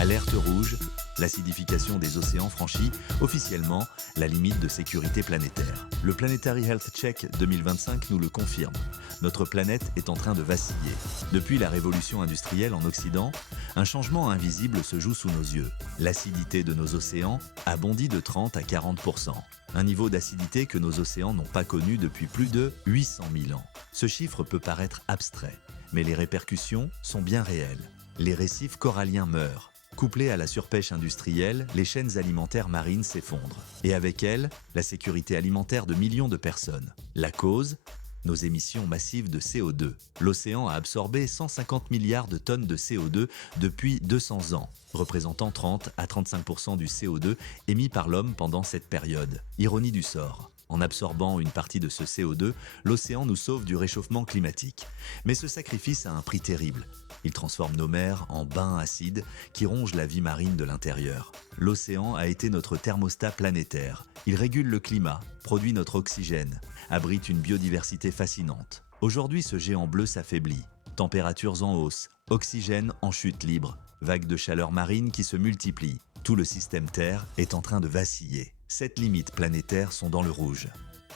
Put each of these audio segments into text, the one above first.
Alerte rouge, l'acidification des océans franchit officiellement la limite de sécurité planétaire. Le Planetary Health Check 2025 nous le confirme. Notre planète est en train de vaciller. Depuis la révolution industrielle en Occident, un changement invisible se joue sous nos yeux. L'acidité de nos océans a bondi de 30 à 40%. Un niveau d'acidité que nos océans n'ont pas connu depuis plus de 800 000 ans. Ce chiffre peut paraître abstrait, mais les répercussions sont bien réelles. Les récifs coralliens meurent. Couplés à la surpêche industrielle, les chaînes alimentaires marines s'effondrent. Et avec elles, la sécurité alimentaire de millions de personnes. La cause ? Nos émissions massives de CO2. L'océan a absorbé 150 milliards de tonnes de CO2 depuis 200 ans, représentant 30 à 35% du CO2 émis par l'homme pendant cette période. Ironie du sort. En absorbant une partie de ce CO2, l'océan nous sauve du réchauffement climatique. Mais ce sacrifice a un prix terrible. Il transforme nos mers en bains acides qui rongent la vie marine de l'intérieur. L'océan a été notre thermostat planétaire. Il régule le climat, produit notre oxygène, abrite une biodiversité fascinante. Aujourd'hui, ce géant bleu s'affaiblit. Températures en hausse, oxygène en chute libre, vagues de chaleur marine qui se multiplient. Tout le système Terre est en train de vaciller. 7 limites planétaires sont dans le rouge.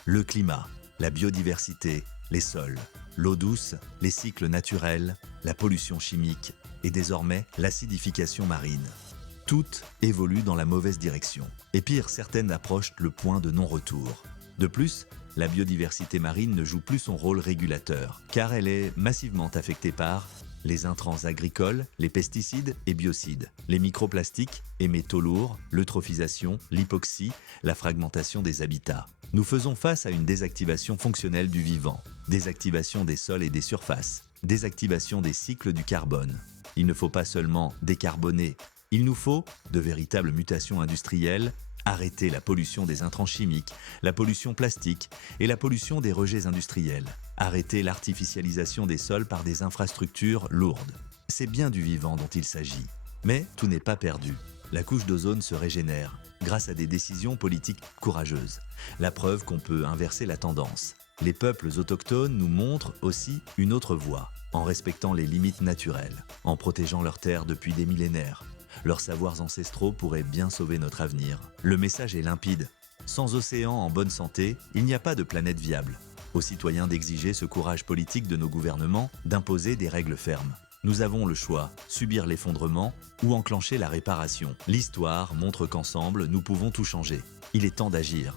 Le climat, la biodiversité, les sols, l'eau douce, les cycles naturels, la pollution chimique et désormais l'acidification marine. Toutes évoluent dans la mauvaise direction. Et pire, certaines approchent le point de non-retour. De plus, la biodiversité marine ne joue plus son rôle régulateur, car elle est massivement affectée par les intrants agricoles, les pesticides et biocides, les microplastiques et métaux lourds, l'eutrophisation, l'hypoxie, la fragmentation des habitats. Nous faisons face à une désactivation fonctionnelle du vivant, désactivation des sols et des surfaces, désactivation des cycles du carbone. Il ne faut pas seulement décarboner, il nous faut de véritables mutations industrielles, arrêter la pollution des intrants chimiques, la pollution plastique et la pollution des rejets industriels. Arrêter l'artificialisation des sols par des infrastructures lourdes. C'est bien du vivant dont il s'agit. Mais tout n'est pas perdu. La couche d'ozone se régénère grâce à des décisions politiques courageuses. La preuve qu'on peut inverser la tendance. Les peuples autochtones nous montrent aussi une autre voie, en respectant les limites naturelles, en protégeant leurs terres depuis des millénaires. Leurs savoirs ancestraux pourraient bien sauver notre avenir. Le message est limpide. Sans océan en bonne santé, il n'y a pas de planète viable. Aux citoyens d'exiger ce courage politique de nos gouvernements, d'imposer des règles fermes. Nous avons le choix, subir l'effondrement ou enclencher la réparation. L'histoire montre qu'ensemble, nous pouvons tout changer. Il est temps d'agir.